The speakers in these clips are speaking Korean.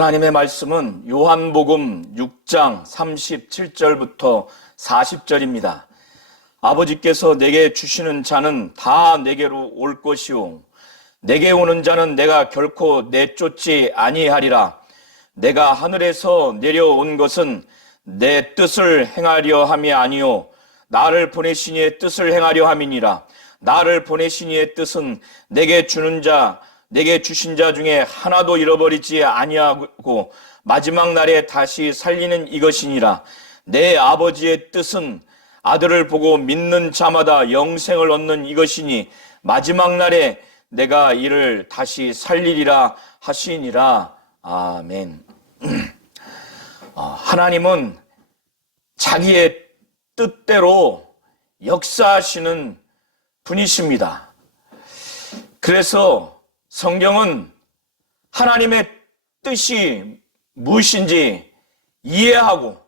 하나님의 말씀은 요한복음 6장 37절부터 40절입니다. 아버지께서 내게 주시는 자는 다 내게로 올 것이요 내게 오는 자는 내가 결코 내쫓지 아니하리라. 내가 하늘에서 내려온 것은 내 뜻을 행하려 함이 아니요 나를 보내신 이의 뜻을 행하려 함이니라. 나를 보내신 이의 뜻은 내게 주는 자 내게 주신 자 중에 하나도 잃어버리지 아니하고 마지막 날에 다시 살리는 이것이니라. 내 아버지의 뜻은 아들을 보고 믿는 자마다 영생을 얻는 이것이니 마지막 날에 내가 이를 다시 살리리라 하시니라. 아멘. 하나님은 자기의 뜻대로 역사하시는 분이십니다. 그래서 성경은 하나님의 뜻이 무엇인지 이해하고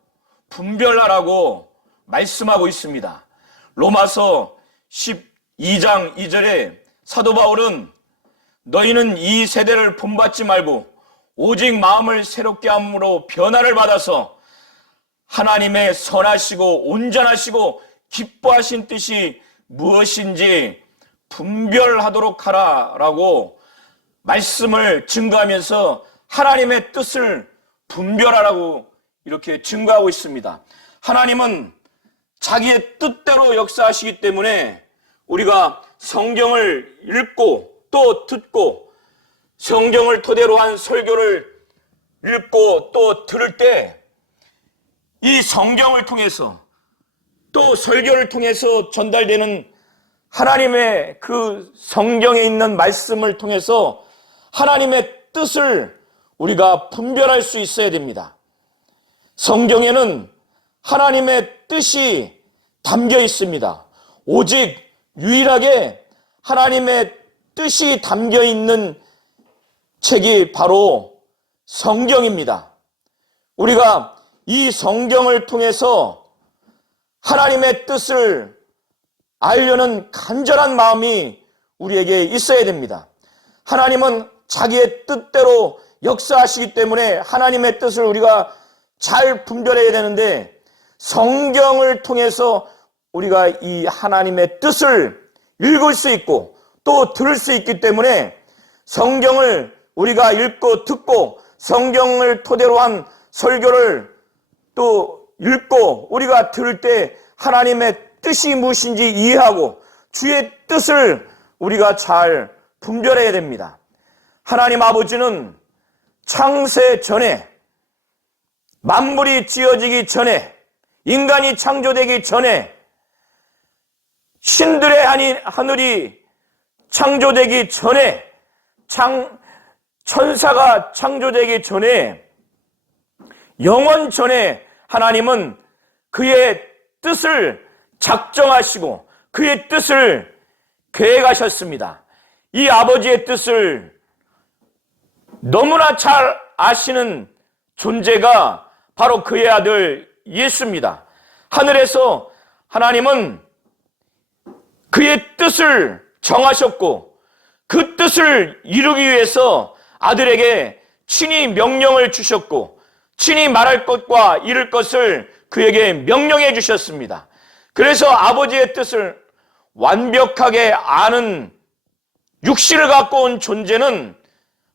분별하라고 말씀하고 있습니다. 로마서 12장 2절에 사도 바울은 너희는 이 세대를 본받지 말고 오직 마음을 새롭게 함으로 변화를 받아서 하나님의 선하시고 온전하시고 기뻐하신 뜻이 무엇인지 분별하도록 하라라고 말씀을 증거하면서 하나님의 뜻을 분별하라고 이렇게 증거하고 있습니다. 하나님은 자기의 뜻대로 역사하시기 때문에 우리가 성경을 읽고 또 듣고 성경을 토대로 한 설교를 읽고 또 들을 때 이 성경을 통해서 또 설교를 통해서 전달되는 하나님의 그 성경에 있는 말씀을 통해서 하나님의 뜻을 우리가 분별할 수 있어야 됩니다. 성경에는 하나님의 뜻이 담겨 있습니다. 오직 유일하게 하나님의 뜻이 담겨 있는 책이 바로 성경입니다. 우리가 이 성경을 통해서 하나님의 뜻을 알려는 간절한 마음이 우리에게 있어야 됩니다. 하나님은 자기의 뜻대로 역사하시기 때문에 하나님의 뜻을 우리가 잘 분별해야 되는데 성경을 통해서 우리가 이 하나님의 뜻을 읽을 수 있고 또 들을 수 있기 때문에 성경을 우리가 읽고 듣고 성경을 토대로 한 설교를 또 읽고 우리가 들을 때 하나님의 뜻이 무엇인지 이해하고 주의 뜻을 우리가 잘 분별해야 됩니다. 하나님 아버지는 창세 전에 만물이 지어지기 전에 인간이 창조되기 전에 신들의 하늘이 창조되기 전에 천사가 창조되기 전에 영원 전에 하나님은 그의 뜻을 작정하시고 그의 뜻을 계획하셨습니다. 이 아버지의 뜻을 너무나 잘 아시는 존재가 바로 그의 아들 예수입니다. 하늘에서 하나님은 그의 뜻을 정하셨고 그 뜻을 이루기 위해서 아들에게 친히 명령을 주셨고 친히 말할 것과 이룰 것을 그에게 명령해 주셨습니다. 그래서 아버지의 뜻을 완벽하게 아는 육신을 갖고 온 존재는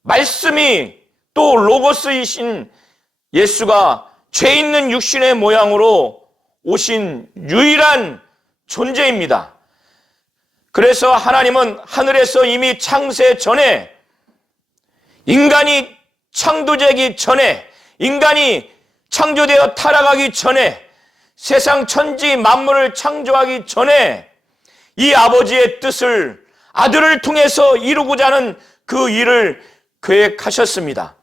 말씀이 또 로고스이신 예수가 죄 있는 육신의 모양으로 오신 유일한 존재입니다. 그래서 하나님은 하늘에서 이미 창세 전에 인간이 창조되기 전에 인간이 창조되어 타락하기 전에 세상 천지 만물을 창조하기 전에 이 아버지의 뜻을 아들을 통해서 이루고자 하는 그 일을 계획하셨습니다.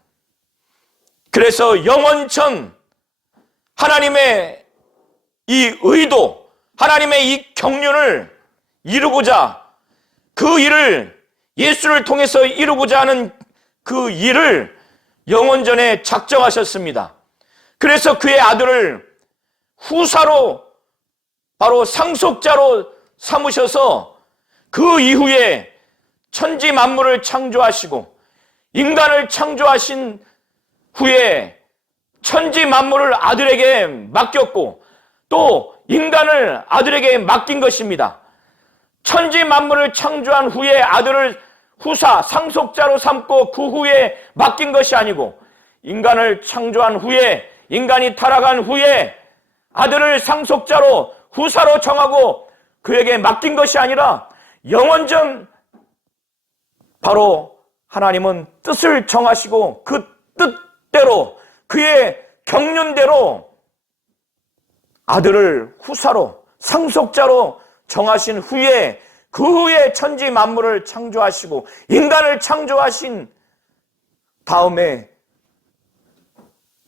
그래서 영원전 하나님의 이 의도, 하나님의 이 경륜을 이루고자 그 일을 예수를 통해서 이루고자 하는 그 일을 영원전에 작정하셨습니다. 그래서 그의 아들을 후사로 바로 상속자로 삼으셔서 그 이후에 천지 만물을 창조하시고 인간을 창조하신 후에 천지 만물을 아들에게 맡겼고 또 인간을 아들에게 맡긴 것입니다. 천지 만물을 창조한 후에 아들을 후사, 상속자로 삼고 그 후에 맡긴 것이 아니고 인간을 창조한 후에, 인간이 타락한 후에 아들을 상속자로 후사로 정하고 그에게 맡긴 것이 아니라 영원전 바로 하나님은 뜻을 정하시고 그 뜻대로 그의 경륜대로 아들을 후사로 상속자로 정하신 후에 그 후에 천지 만물을 창조하시고 인간을 창조하신 다음에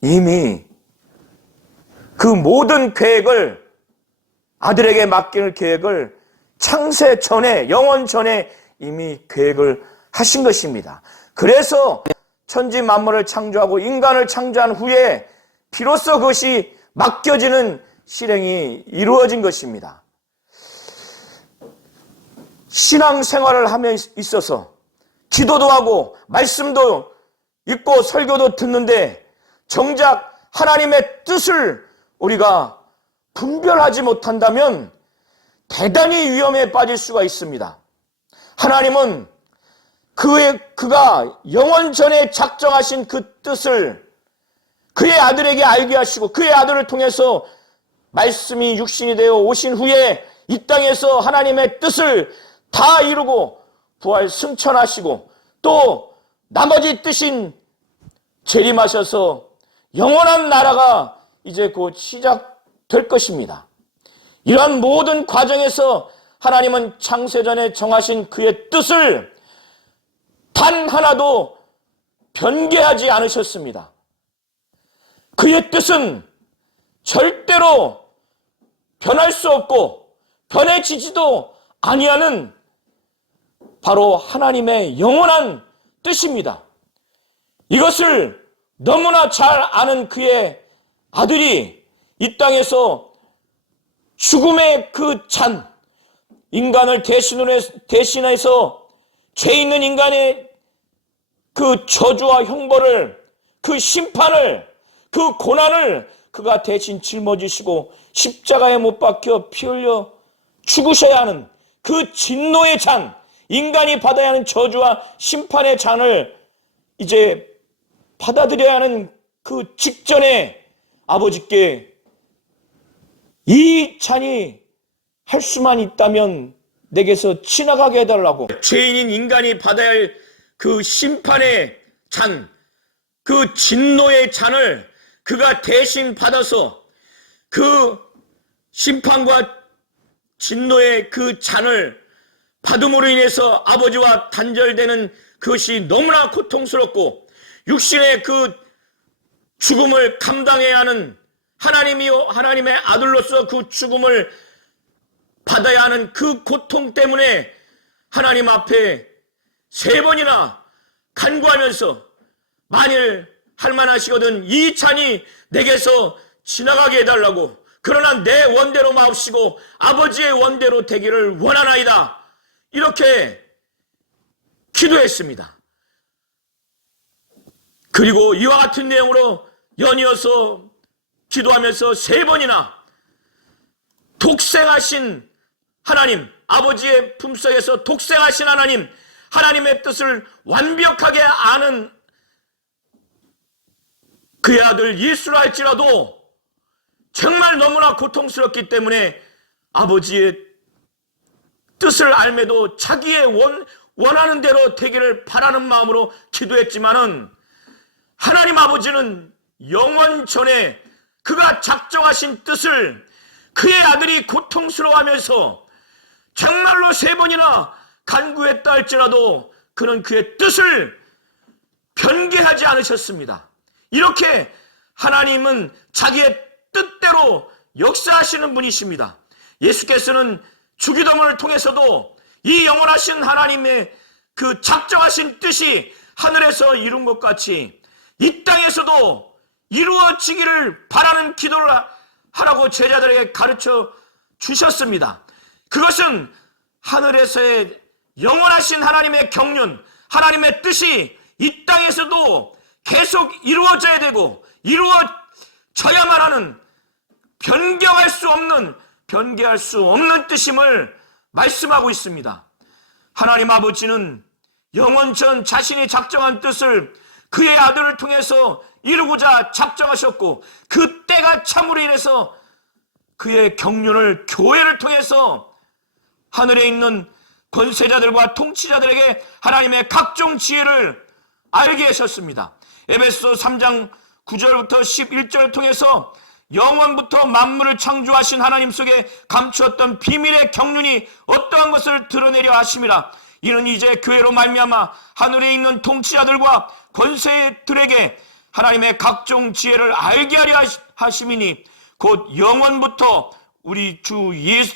이미 그 모든 계획을 아들에게 맡길 계획을 창세 전에 영원 전에 이미 계획을 하신 것입니다. 그래서 천지 만물을 창조하고 인간을 창조한 후에 비로소 그것이 맡겨지는 실행이 이루어진 것입니다. 신앙생활을 하며 있어서 기도도 하고 말씀도 읽고 설교도 듣는데 정작 하나님의 뜻을 우리가 분별하지 못한다면 대단히 위험에 빠질 수가 있습니다. 하나님은 그가 영원 전에 작정하신 그 뜻을 그의 아들에게 알게 하시고 그의 아들을 통해서 말씀이 육신이 되어 오신 후에 이 땅에서 하나님의 뜻을 다 이루고 부활 승천하시고 또 나머지 뜻인 재림하셔서 영원한 나라가 이제 곧 시작될 것입니다. 이러한 모든 과정에서 하나님은 창세전에 정하신 그의 뜻을 단 하나도 변개하지 않으셨습니다. 그의 뜻은 절대로 변할 수 없고 변해지지도 아니하는 바로 하나님의 영원한 뜻입니다. 이것을 너무나 잘 아는 그의 아들이 이 땅에서 죽음의 그 잔, 인간을 대신해서 죄 있는 인간의 그 저주와 형벌을, 그 심판을, 그 고난을 그가 대신 짊어지시고 십자가에 못 박혀 피 흘려 죽으셔야 하는 그 진노의 잔, 인간이 받아야 하는 저주와 심판의 잔을 이제 받아들여야 하는 그 직전에 아버지께 이 잔이 할 수만 있다면 내게서 지나가게 해달라고, 죄인인 인간이 받아야 할 그 심판의 잔, 그 진노의 잔을 그가 대신 받아서 그 심판과 진노의 그 잔을 받음으로 인해서 아버지와 단절되는 그것이 너무나 고통스럽고 육신의 그 죽음을 감당해야 하는 하나님의 아들로서 그 죽음을 받아야 하는 그 고통 때문에 하나님 앞에 3번이나 간구하면서 만일 할만하시거든 이 잔이 내게서 지나가게 해달라고, 그러나 내 원대로 마옵시고 아버지의 원대로 되기를 원하나이다, 이렇게 기도했습니다. 그리고 이와 같은 내용으로 연이어서 기도하면서 3번이나 독생하신 하나님, 아버지의 품속에서 독생하신 하나님, 하나님의 뜻을 완벽하게 아는 그의 아들 예수라 할지라도 정말 너무나 고통스럽기 때문에 아버지의 뜻을 알매도 자기의 원하는 대로 되기를 바라는 마음으로 기도했지만은 하나님 아버지는 영원 전에 그가 작정하신 뜻을 그의 아들이 고통스러워하면서 정말로 3번이나 간구했다 할지라도 그는 그의 뜻을 변개하지 않으셨습니다. 이렇게 하나님은 자기의 뜻대로 역사하시는 분이십니다. 예수께서는 주기도문을 통해서도 이 영원하신 하나님의 그 작정하신 뜻이 하늘에서 이룬 것 같이 이 땅에서도 이루어지기를 바라는 기도를 하라고 제자들에게 가르쳐 주셨습니다. 그것은 하늘에서의 영원하신 하나님의 경륜, 하나님의 뜻이 이 땅에서도 계속 이루어져야 되고 이루어져야만 하는 변경할 수 없는 뜻임을 말씀하고 있습니다. 하나님 아버지는 영원 전 자신이 작정한 뜻을 그의 아들을 통해서 이루고자 작정하셨고, 그 때가 참으로 인해서 그의 경륜을 교회를 통해서 하늘에 있는 권세자들과 통치자들에게 하나님의 각종 지혜를 알게 하셨습니다. 에베소 3장 9절부터 11절을 통해서 영원부터 만물을 창조하신 하나님 속에 감추었던 비밀의 경륜이 어떠한 것을 드러내려 하심이라. 이는 이제 교회로 말미암아 하늘에 있는 통치자들과 권세들에게 하나님의 각종 지혜를 알게 하려 하심이니 곧 영원부터 우리 주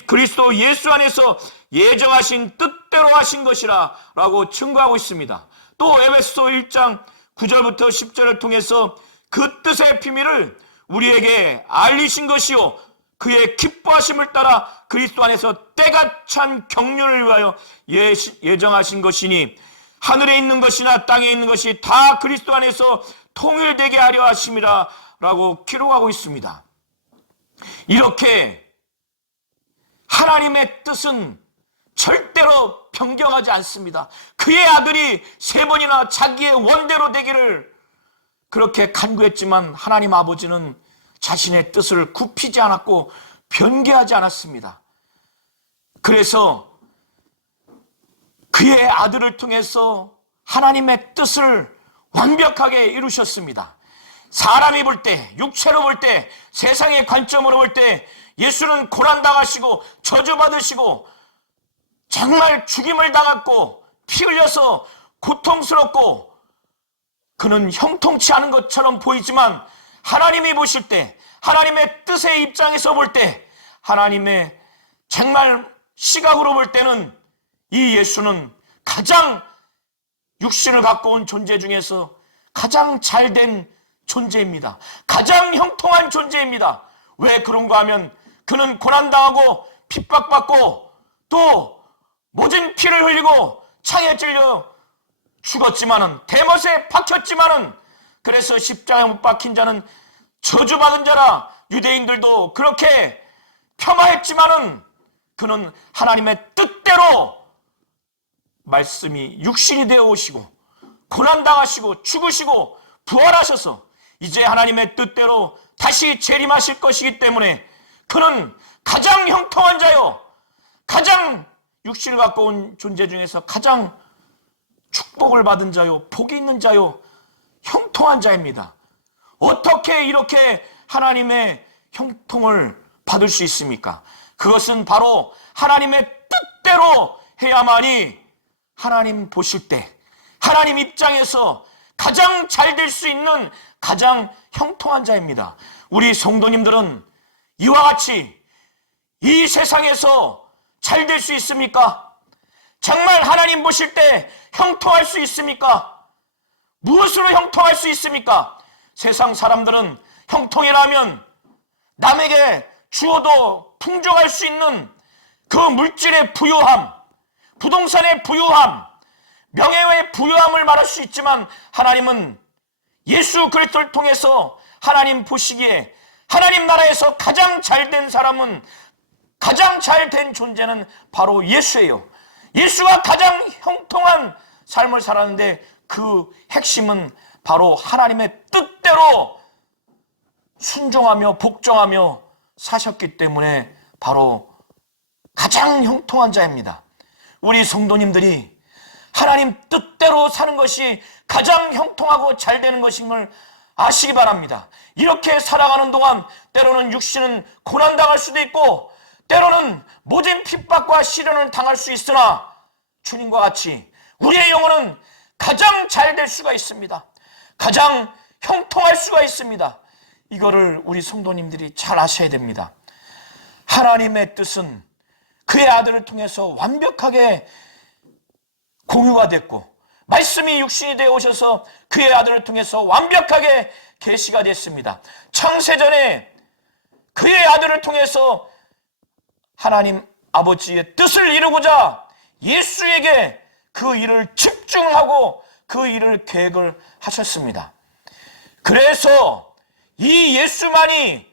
그리스도 예수 안에서 예정하신 뜻대로 하신 것이라 라고 증거하고 있습니다. 또 에베소 1장 9절부터 10절을 통해서 그 뜻의 비밀을 우리에게 알리신 것이요 그의 기뻐하심을 따라 그리스도 안에서 때가 찬 경륜을 위하여 예정하신 것이니 하늘에 있는 것이나 땅에 있는 것이 다 그리스도 안에서 통일되게 하려 하심이라 라고 기록하고 있습니다. 이렇게 하나님의 뜻은 절대로 변경하지 않습니다. 그의 아들이 3번이나 자기의 원대로 되기를 그렇게 간구했지만 하나님 아버지는 자신의 뜻을 굽히지 않았고 변개하지 않았습니다. 그래서 그의 아들을 통해서 하나님의 뜻을 완벽하게 이루셨습니다. 사람이 볼 때, 육체로 볼 때, 세상의 관점으로 볼 때 예수는 고난당하시고 저주받으시고 정말 죽임을 당했고 피 흘려서 고통스럽고 그는 형통치 않은 것처럼 보이지만 하나님이 보실 때, 하나님의 뜻의 입장에서 볼 때, 하나님의 정말 시각으로 볼 때는 이 예수는 가장 육신을 갖고 온 존재 중에서 가장 잘된 존재입니다. 가장 형통한 존재입니다. 왜 그런가 하면 그는 고난당하고 핍박받고 또 모진 피를 흘리고 창에 찔려 죽었지만은, 대못에 박혔지만은, 그래서 십자가에 못 박힌 자는 저주받은 자라 유대인들도 그렇게 폄하했지만은 그는 하나님의 뜻대로 말씀이 육신이 되어 오시고 고난당하시고 죽으시고 부활하셔서 이제 하나님의 뜻대로 다시 재림하실 것이기 때문에 그는 가장 형통한 자요, 가장 육신을 갖고 온 존재 중에서 가장 축복을 받은 자요, 복이 있는 자요, 형통한 자입니다. 어떻게 이렇게 하나님의 형통을 받을 수 있습니까? 그것은 바로 하나님의 뜻대로 해야만이 하나님 보실 때, 하나님 입장에서 가장 잘 될 수 있는 가장 형통한 자입니다. 우리 성도님들은 이와 같이 이 세상에서 잘 될 수 있습니까? 정말 하나님 보실 때 형통할 수 있습니까? 무엇으로 형통할 수 있습니까? 세상 사람들은 형통이라면 남에게 주어도 풍족할 수 있는 그 물질의 부유함, 부동산의 부유함, 명예의 부유함을 말할 수 있지만 하나님은 예수 그리스도를 통해서 하나님 보시기에 하나님 나라에서 가장 잘된 사람은, 가장 잘된 존재는 바로 예수예요. 예수가 가장 형통한 삶을 살았는데 그 핵심은 바로 하나님의 뜻대로 순종하며 복종하며 사셨기 때문에 바로 가장 형통한 자입니다. 우리 성도님들이 하나님 뜻대로 사는 것이 가장 형통하고 잘 되는 것임을 아시기 바랍니다. 이렇게 살아가는 동안 때로는 육신은 고난당할 수도 있고 때로는 모진 핍박과 시련을 당할 수 있으나 주님과 같이 우리의 영혼은 가장 잘 될 수가 있습니다. 가장 형통할 수가 있습니다. 이거를 우리 성도님들이 잘 아셔야 됩니다. 하나님의 뜻은 그의 아들을 통해서 완벽하게 공유가 됐고 말씀이 육신이 되어 오셔서 그의 아들을 통해서 완벽하게 계시가 됐습니다. 창세전에 그의 아들을 통해서 하나님 아버지의 뜻을 이루고자 예수에게 그 일을 집중하고 그 일을 계획을 하셨습니다. 그래서 이 예수만이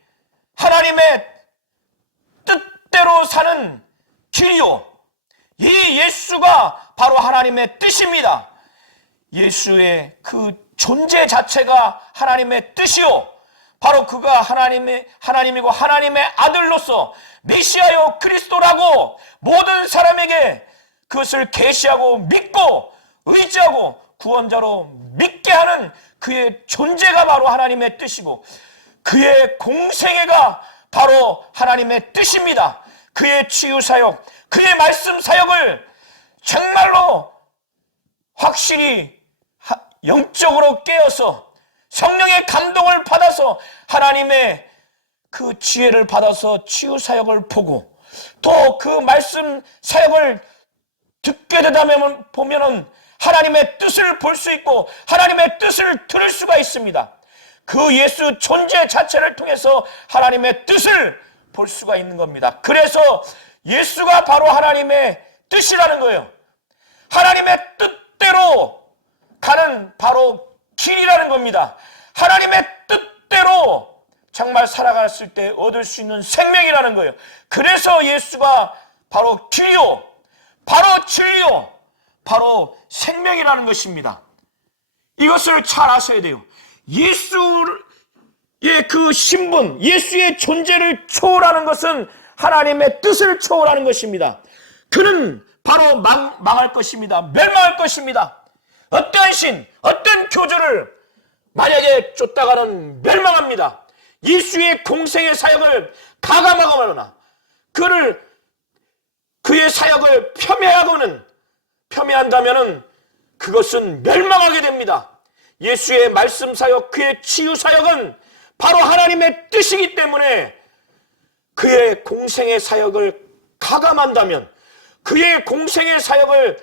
하나님의 뜻대로 사는 길이요, 이 예수가 바로 하나님의 뜻입니다. 예수의 그 존재 자체가 하나님의 뜻이요, 바로 그가 하나님이고 하나님의 아들로서 메시아요 그리스도라고 모든 사람에게 그것을 계시하고 믿고 의지하고 구원자로 믿게 하는 그의 존재가 바로 하나님의 뜻이고, 그의 공생애가 바로 하나님의 뜻입니다. 그의 치유사역, 그의 말씀사역을 정말로 확실히 영적으로 깨어서 성령의 감동을 받아서 하나님의 그 지혜를 받아서 치유사역을 보고, 또 그 말씀사역을 듣게 되다 보면은 하나님의 뜻을 볼 수 있고 하나님의 뜻을 들을 수가 있습니다. 그 예수 존재 자체를 통해서 하나님의 뜻을 볼 수가 있는 겁니다. 그래서 예수가 바로 하나님의 뜻이라는 거예요. 하나님의 뜻대로 가는 바로 길이라는 겁니다. 하나님의 뜻대로 정말 살아갔을 때 얻을 수 있는 생명이라는 거예요. 그래서 예수가 바로 길이요, 바로 진리요, 바로 생명이라는 것입니다. 이것을 잘 아셔야 돼요. 예수의 그 신분, 예수의 존재를 초월하는 것은 하나님의 뜻을 초월하는 것입니다. 그는 바로 망할 것입니다. 멸망할 것입니다. 어떤 신, 어떤 교주를 만약에 쫓다가는 멸망합니다. 예수의 공생의 사역을 가감하거나 그의 사역을 폄훼한다면 그것은 멸망하게 됩니다. 예수의 말씀 사역, 그의 치유 사역은 바로 하나님의 뜻이기 때문에 그의 공생의 사역을 가감한다면, 그의 공생의 사역을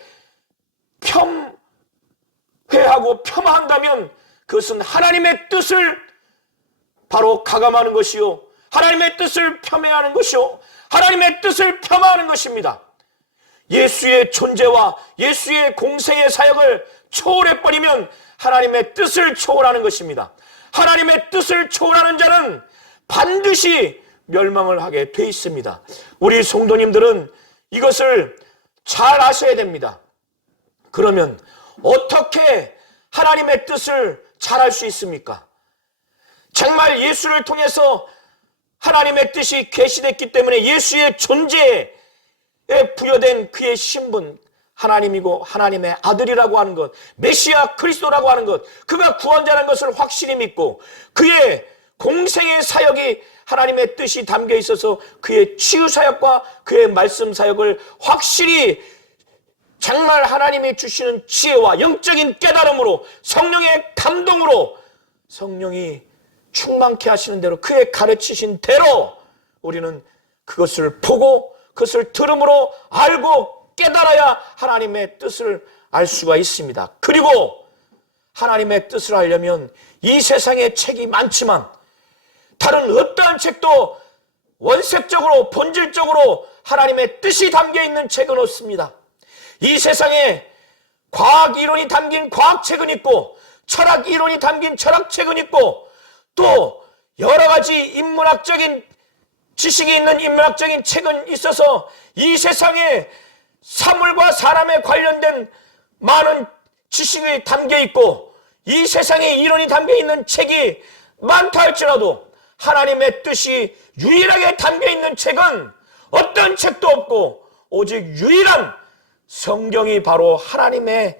폄훼하고 폄하한다면 그것은 하나님의 뜻을 바로 가감하는 것이요, 하나님의 뜻을 폄훼하는 것이요, 하나님의 뜻을 폄하하는 것입니다. 예수의 존재와 예수의 공생의 사역을 초월해버리면 하나님의 뜻을 초월하는 것입니다. 하나님의 뜻을 초월하는 자는 반드시 멸망을 하게 돼 있습니다. 우리 성도님들은 이것을 잘 아셔야 됩니다. 그러면 어떻게 하나님의 뜻을 잘 알 수 있습니까? 정말 예수를 통해서 하나님의 뜻이 계시됐기 때문에 예수의 존재에 부여된 그의 신분, 하나님이고 하나님의 아들이라고 하는 것, 메시아 그리스도라고 하는 것, 그가 구원자라는 것을 확실히 믿고 그의 공생의 사역이 하나님의 뜻이 담겨 있어서 그의 치유 사역과 그의 말씀 사역을 확실히 정말 하나님이 주시는 지혜와 영적인 깨달음으로 성령의 감동으로 성령이 충만케 하시는 대로 그의 가르치신 대로 우리는 그것을 보고 그것을 들음으로 알고 깨달아야 하나님의 뜻을 알 수가 있습니다. 그리고 하나님의 뜻을 알려면 이 세상에 책이 많지만 다른 어떠한 책도 원색적으로 본질적으로 하나님의 뜻이 담겨있는 책은 없습니다. 이 세상에 과학 이론이 담긴 과학책은 있고 철학 이론이 담긴 철학책은 있고 또 여러 가지 인문학적인 지식이 있는 인문학적인 책은 있어서 이 세상에 사물과 사람에 관련된 많은 지식이 담겨 있고 이 세상에 이론이 담겨 있는 책이 많다 할지라도 하나님의 뜻이 유일하게 담겨 있는 책은 어떤 책도 없고 오직 유일한 성경이 바로 하나님의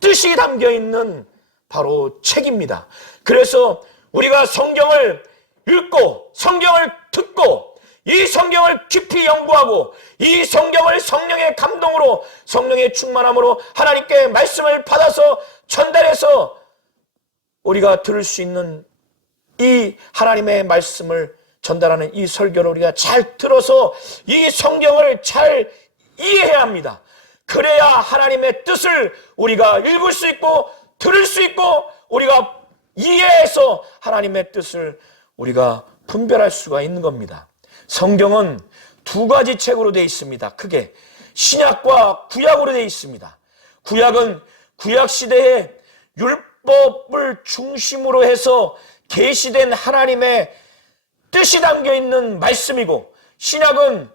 뜻이 담겨 있는 바로 책입니다. 그래서 우리가 성경을 읽고 성경을 듣고 이 성경을 깊이 연구하고 이 성경을 성령의 감동으로 성령의 충만함으로 하나님께 말씀을 받아서 전달해서 우리가 들을 수 있는 이 하나님의 말씀을 전달하는 이 설교를 우리가 잘 들어서 이 성경을 잘 이해해야 합니다. 그래야 하나님의 뜻을 우리가 읽을 수 있고 들을 수 있고 우리가 이해해서 하나님의 뜻을 우리가 분별할 수가 있는 겁니다. 성경은 두 가지 책으로 되어 있습니다. 크게 신약과 구약으로 되어 있습니다. 구약은 구약 시대의 율법을 중심으로 해서 계시된 하나님의 뜻이 담겨 있는 말씀이고, 신약은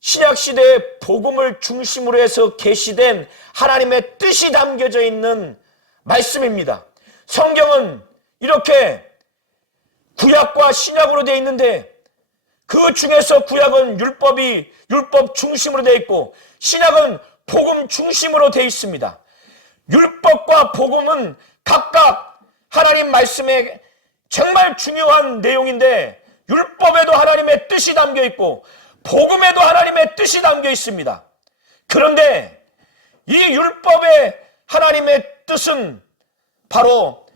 신약 시대의 복음을 중심으로 해서 계시된 하나님의 뜻이 담겨져 있는 말씀입니다. 성경은 이렇게 구약과 신약으로 되어 있는데, 그 중에서 구약은 율법 중심으로 되어 있고, 신약은 복음 중심으로 되어 있습니다. 율법과 복음은 각각 하나님 말씀에 정말 중요한 내용인데, 율법에도 하나님의 뜻이 담겨 있고 복음에도 하나님의 뜻이 담겨 있습니다. 그런데 이 율법의 하나님의 뜻은 바로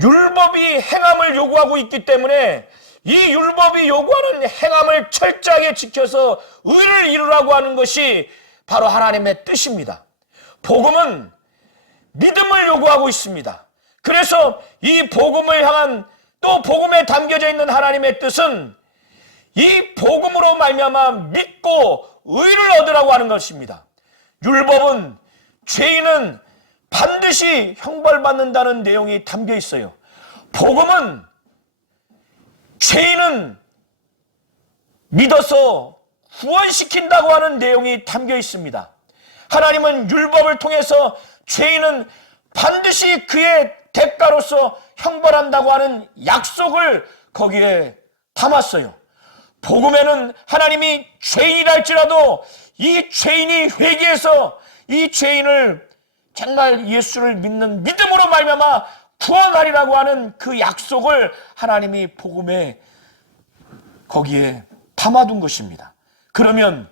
율법이 행함을 요구하고 있기 때문에, 이 율법이 요구하는 행함을 철저하게 지켜서 의를 이루라고 하는 것이 바로 하나님의 뜻입니다. 복음은 믿음을 요구하고 있습니다. 그래서 이 복음을 향한, 또 복음에 담겨져 있는 하나님의 뜻은 이 복음으로 말미암아 믿고 의를 얻으라고 하는 것입니다. 율법은 죄인은 반드시 형벌받는다는 내용이 담겨 있어요. 복음은 죄인은 믿어서 구원시킨다고 하는 내용이 담겨 있습니다. 하나님은 율법을 통해서 죄인은 반드시 그의 대가로서 형벌한다고 하는 약속을 거기에 담았어요. 복음에는 하나님이 죄인이랄지라도 이 죄인이 회개해서 이 죄인을 정말 예수를 믿는 믿음으로 말미암아 구원하리라고 하는 그 약속을 하나님이 복음에 거기에 담아둔 것입니다. 그러면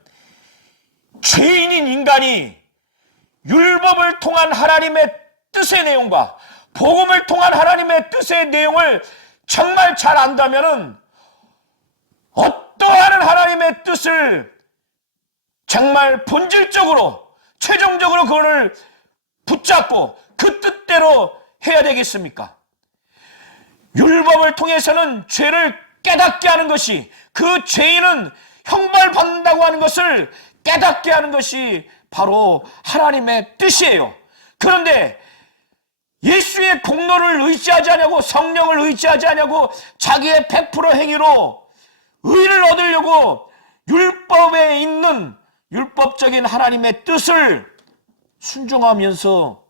죄인인 인간이 율법을 통한 하나님의 뜻의 내용과 복음을 통한 하나님의 뜻의 내용을 정말 잘 안다면은 어떠한 하나님의 뜻을 정말 본질적으로 최종적으로 그거를 붙잡고 그 뜻대로 해야 되겠습니까? 율법을 통해서는 죄를 깨닫게 하는 것이, 그 죄인은 형벌받는다고 하는 것을 깨닫게 하는 것이 바로 하나님의 뜻이에요. 그런데 예수의 공로를 의지하지 않냐고, 성령을 의지하지 않냐고, 자기의 100% 행위로 의를 얻으려고 율법에 있는 율법적인 하나님의 뜻을 순종하면서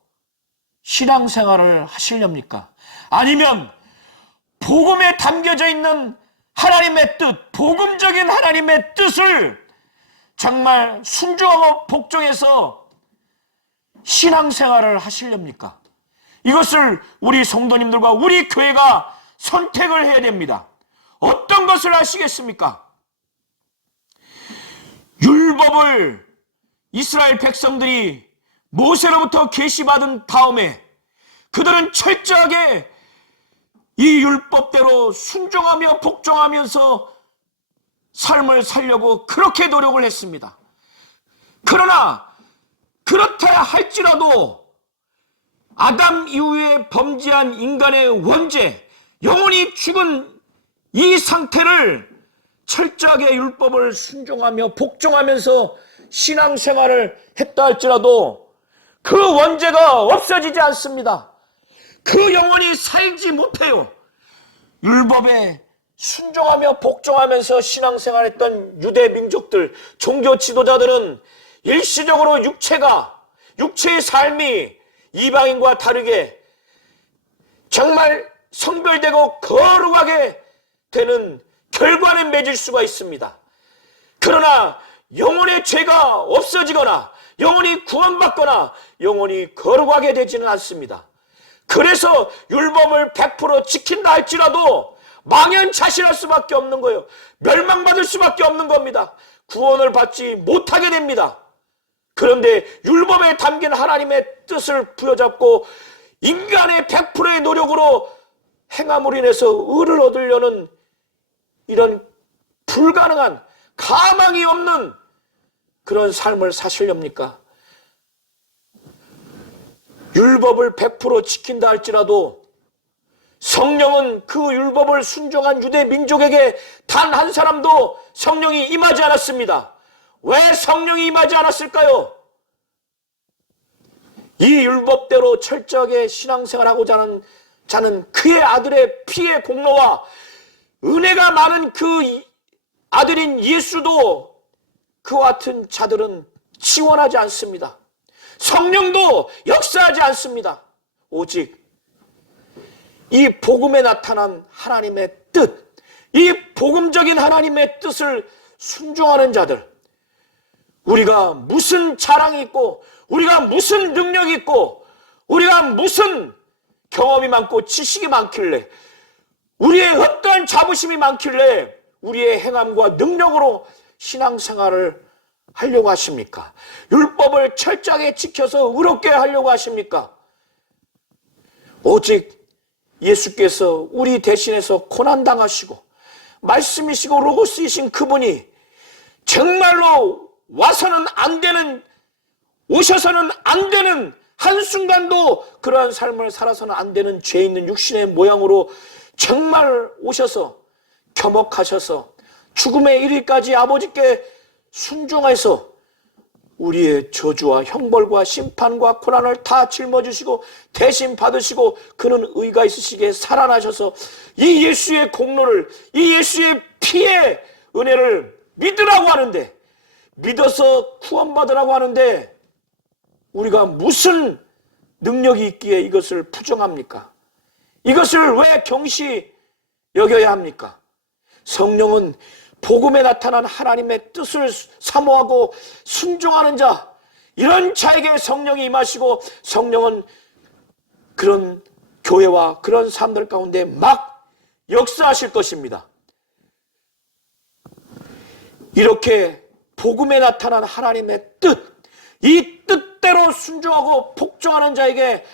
신앙생활을 하시렵니까? 아니면 복음에 담겨져 있는 하나님의 뜻, 복음적인 하나님의 뜻을 정말 순종하고 복종해서 신앙생활을 하시렵니까? 이것을 우리 성도님들과 우리 교회가 선택을 해야 됩니다. 어떤 것을 하시겠습니까? 율법을 이스라엘 백성들이 모세로부터 계시받은 다음에 그들은 철저하게 이 율법대로 순종하며 복종하면서 삶을 살려고 그렇게 노력을 했습니다. 그러나 그렇다 할지라도 아담 이후에 범죄한 인간의 원죄, 영혼이 죽은 이 상태를 철저하게 율법을 순종하며 복종하면서 신앙생활을 했다 할지라도 그 원죄가 없어지지 않습니다. 그 영혼이 살지 못해요. 율법에 순종하며 복종하면서 신앙생활했던 유대 민족들, 종교 지도자들은 일시적으로 육체의 삶이 이방인과 다르게 정말 성별되고 거룩하게 되는 결과에 맺을 수가 있습니다. 그러나 영혼의 죄가 없어지거나 영혼이 구원받거나 영혼이 거룩하게 되지는 않습니다. 그래서 율법을 100% 지킨다 할지라도 망연자실할 수밖에 없는 거예요. 멸망받을 수밖에 없는 겁니다. 구원을 받지 못하게 됩니다. 그런데 율법에 담긴 하나님의 뜻을 부여잡고 인간의 100%의 노력으로 행함으로 인해서 의를 얻으려는 이런 불가능한, 가망이 없는 그런 삶을 사시렵니까? 율법을 100% 지킨다 할지라도 성령은 그 율법을 순종한 유대 민족에게 단 한 사람도 성령이 임하지 않았습니다. 왜 성령이 임하지 않았을까요? 이 율법대로 철저하게 신앙생활하고자 하는 자는 그의 아들의 피의 공로와 은혜가 많은 그 아들인 예수도 그와 같은 자들은 지원하지 않습니다. 성령도 역사하지 않습니다. 오직 이 복음에 나타난 하나님의 뜻, 이 복음적인 하나님의 뜻을 순종하는 자들, 우리가 무슨 자랑이 있고, 우리가 무슨 능력이 있고, 우리가 무슨 경험이 많고 지식이 많길래, 우리의 어떠한 자부심이 많길래 우리의 행함과 능력으로 신앙생활을 하려고 하십니까? 율법을 철저하게 지켜서 의롭게 하려고 하십니까? 오직 예수께서 우리 대신해서 고난당하시고 말씀이시고 로고스이신 그분이 정말로 와서는 안 되는, 오셔서는 안 되는, 한순간도 그러한 삶을 살아서는 안 되는 죄 있는 육신의 모양으로 정말 오셔서 겸허하셔서 죽음의 이르기까지 아버지께 순종해서 우리의 저주와 형벌과 심판과 고난을 다 짊어지시고 대신 받으시고 그는 의가 있으시기에 살아나셔서 이 예수의 공로를, 이 예수의 피의 은혜를 믿으라고 하는데, 믿어서 구원받으라고 하는데 우리가 무슨 능력이 있기에 이것을 부정합니까? 이것을 왜 경시 여겨야 합니까? 성령은 복음에 나타난 하나님의 뜻을 사모하고 순종하는 자, 이런 자에게 성령이 임하시고 성령은 그런 교회와 그런 사람들 가운데 막 역사하실 것입니다. 이렇게 복음에 나타난 하나님의 뜻, 이 뜻대로 순종하고 복종하는 자에게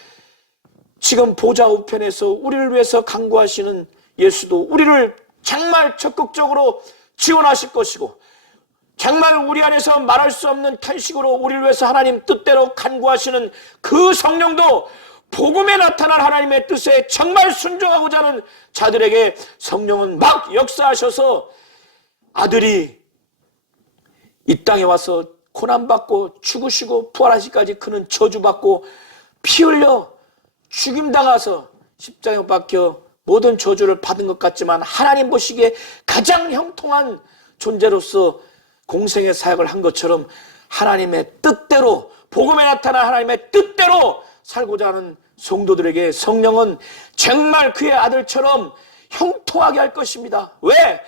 지금 보좌 우편에서 우리를 위해서 간구하시는 예수도 우리를 정말 적극적으로 지원하실 것이고, 정말 우리 안에서 말할 수 없는 탄식으로 우리를 위해서 하나님 뜻대로 간구하시는 그 성령도 복음에 나타난 하나님의 뜻에 정말 순종하고자 하는 자들에게 성령은 막 역사하셔서 아들이 이 땅에 와서 고난받고 죽으시고 부활하시기까지 그는 저주받고 피 흘려 죽임당해서 십자가에 못 박혀 모든 저주를 받은 것 같지만 하나님 보시기에 가장 형통한 존재로서 공생의 사역을 한 것처럼 하나님의 뜻대로, 복음에 나타난 하나님의 뜻대로 살고자 하는 성도들에게 성령은 정말 그의 아들처럼 형통하게 할 것입니다. 왜?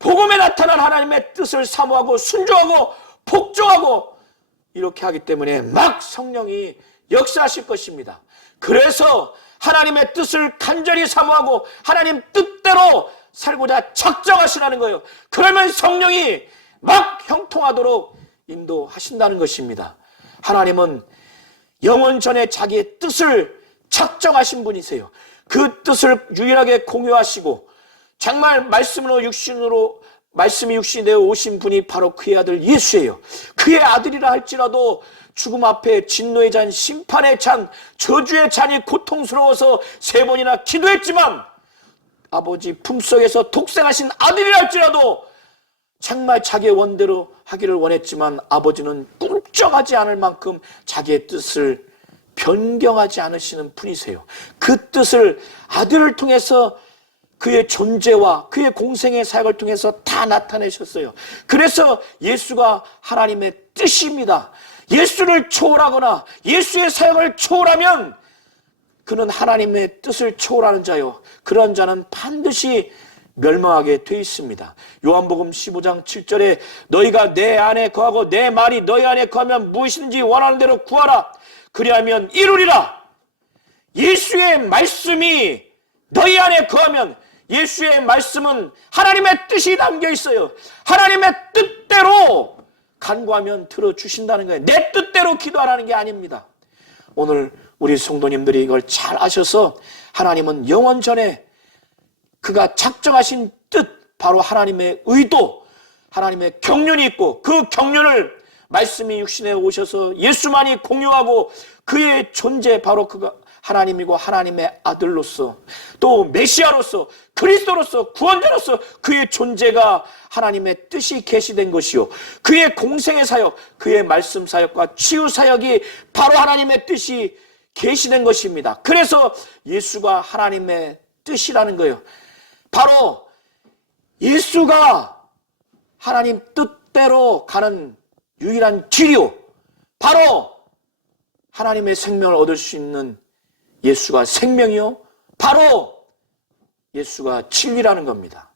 복음에 나타난 하나님의 뜻을 사모하고 순종하고 복종하고 이렇게 하기 때문에 막 성령이 역사하실 것입니다. 그래서 하나님의 뜻을 간절히 사모하고 하나님 뜻대로 살고자 작정하시라는 거예요. 그러면 성령이 막 형통하도록 인도하신다는 것입니다. 하나님은 영원 전에 자기의 뜻을 작정하신 분이세요. 그 뜻을 유일하게 공유하시고 정말 말씀이 육신이 되어 오신 분이 바로 그의 아들 예수예요. 그의 아들이라 할지라도 죽음 앞에 진노의 잔, 심판의 잔, 저주의 잔이 고통스러워서 3번이나 기도했지만 아버지 품속에서 독생하신 아들이라 할지라도 정말 자기의 원대로 하기를 원했지만 아버지는 꿈쩍하지 않을 만큼 자기의 뜻을 변경하지 않으시는 분이세요. 그 뜻을 아들을 통해서 그의 존재와 그의 공생의 사역을 통해서 다 나타내셨어요. 그래서 예수가 하나님의 뜻입니다. 예수를 초월하거나 예수의 사역을 초월하면 그는 하나님의 뜻을 초월하는 자요, 그런 자는 반드시 멸망하게 돼 있습니다. 요한복음 15장 7절에 너희가 내 안에 거하고 내 말이 너희 안에 거하면 무엇이든지 원하는 대로 구하라. 그리하면 이루리라. 예수의 말씀이 너희 안에 거하면, 예수의 말씀은 하나님의 뜻이 담겨 있어요. 하나님의 뜻대로 간구하면 들어주신다는 거예요. 내 뜻대로 기도하라는 게 아닙니다. 오늘 우리 성도님들이 이걸 잘 아셔서 하나님은 영원 전에 그가 작정하신 뜻, 바로 하나님의 의도, 하나님의 경륜이 있고 그 경륜을 말씀이 육신에 오셔서 예수만이 공유하고 그의 존재, 바로 그가 하나님이고 하나님의 아들로서 또 메시아로서 그리스도로서 구원자로서 그의 존재가 하나님의 뜻이 계시된 것이요, 그의 공생의 사역, 그의 말씀 사역과 치유 사역이 바로 하나님의 뜻이 계시된 것입니다. 그래서 예수가 하나님의 뜻이라는 거예요. 바로 예수가 하나님 뜻대로 가는 유일한 길이요, 바로 하나님의 생명을 얻을 수 있는 예수가 생명이요, 바로 예수가 진리라는 겁니다.